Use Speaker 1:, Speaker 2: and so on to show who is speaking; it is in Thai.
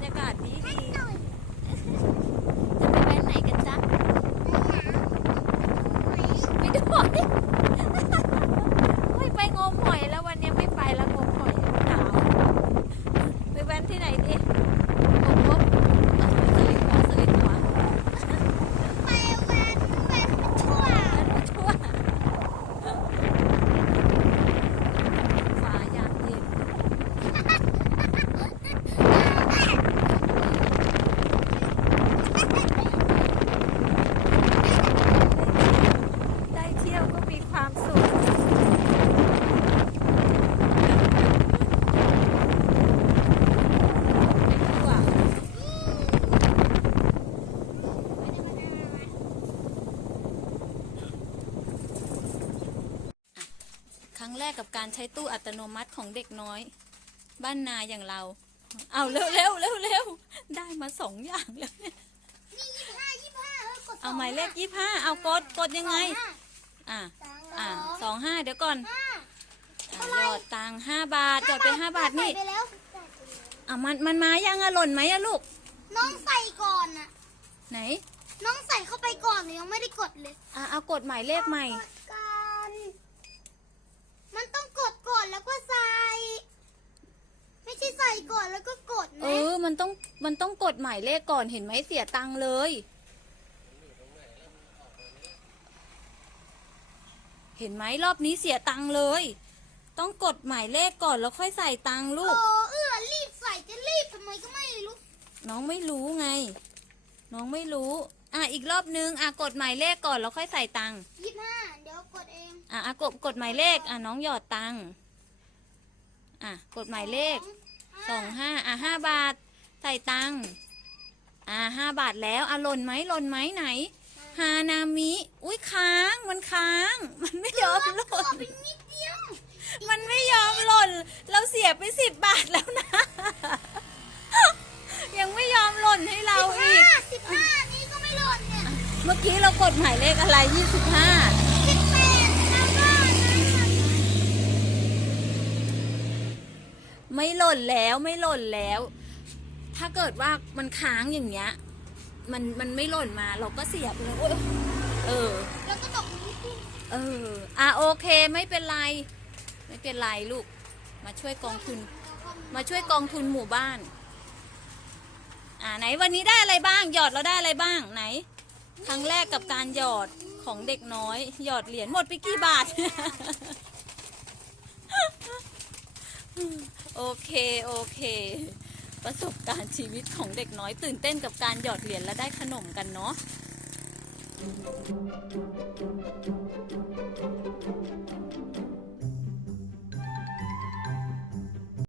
Speaker 1: รยากาศดีดีจะไปแว้ไหนกันจ๊ะไปดูหอยไม่ไปงมหอยแล้ววันนี้ไม่ไปแล้วงมหอยหนาวไปแว้นที่ไหนดีงมงบเอาสลิงเอาสลิงเหรอแว้นมาชั่วฟ้ายามเย็น ได้เที่ยวก็มีความสุข ไปดีกว่าค รั้งแรกกับการใช้ตู้อัตโนมัติของเด็กน้อย บ้านนาอย่างเรา เอาเร็วเร็วเร็วเร็วได้มาสองอย่างแล้วเนี่ยเอาหมายเลขยี่ห้าเอากดกดยังไง อะอะสองห้าเดี๋ยวก่อนอะหยอดตังค์ห้าบาทหยอดไปห้าบาทนี่
Speaker 2: ไปแล้ว
Speaker 1: อะมันมันมายังอะหล่นไหมอะลูก
Speaker 2: น้องใส่ก่อนน่ะ
Speaker 1: ไหน
Speaker 2: น้องใส่เข้าไปก่อนเลยยังไม่ได้กดเลย
Speaker 1: อะเอากดหมายเลขใหม่
Speaker 2: กดก่อนมันต้องกดก่อนแล้วก็ใส่ ไม่ใช่ใส่ก่อนแล้วก็กด
Speaker 1: เอ
Speaker 2: นะ
Speaker 1: อ มันต้องมันต้องกดหมายเลขก่อนเห็นไหมเสียตังค์เลย เห็นไหมรอบนี้เสียตังค์เลย ต้องกดหมายเลขก่อนแล้วค่อยใส่ตังค์ลู
Speaker 2: โอ้
Speaker 1: ก
Speaker 2: เอื้อรีบใส่จะรีบทำไมก็ไม่รู้
Speaker 1: น้องไม่รู้ไง น้องไม่รู้ อะอีกรอบนึง อะกดหมายเลขก่อนแล้วค่อยใส่ตังค์
Speaker 2: ยี่ห้าเดี๋ยวกดเอง
Speaker 1: อะอะกดกดหมายเลข อะน้องหยอดตังค์อะกดหมายเลขสองห้าอะห้าบาท ใส่ตังค์อะห้าบาทแล้วอะหล่นไหมหล่นไหมไหน ฮานามิ อุ้ยค้างมันค้าง มันไม่ยอมห
Speaker 2: ก
Speaker 1: ล่
Speaker 2: ด
Speaker 1: น
Speaker 2: ไปนิดเดียว
Speaker 1: มันไม่ยอมหล่น เราเสียไปสิบบาทแล้วนะ ยังไม่ยอมหล่นให้เรา
Speaker 2: สิบ
Speaker 1: อี
Speaker 2: ห้ากสิบห้านี่ก็ไม่หล่นเนี่ย
Speaker 1: เมื่อกี้เรากดหมายเลขอะไรยี่สิบห้า
Speaker 2: สิบแปดแล้วก็นะ
Speaker 1: ไม่หล่นแล้วไม่หล่นแล้ว ถ้าเกิดว่ามันค้างอย่างเงี้ย มันมันไม่หล่นมาเราก็เสียบเลยโอ๊ยเออ
Speaker 2: แล้วก็ตกนิดเดียว
Speaker 1: เออ อะโอเคไม่เป็นไร ไม่เป็นไรลูก มาช่วยกองทุน มาช่วยกองทุนหมู่บ้าน อ่าไหนวันนี้ได้อะไรบ้าง หยอดเราได้อะไรบ้างไหน ครั้งแรกกับการหยอดของเด็กน้อย หยอดเหรียญหมดไปกี่บาท โอเค โอเค ประสบการณ์ชีวิตของเด็กน้อยตื่นเต้นกับการหยอดเหรียญและได้ขนมกันเนาะ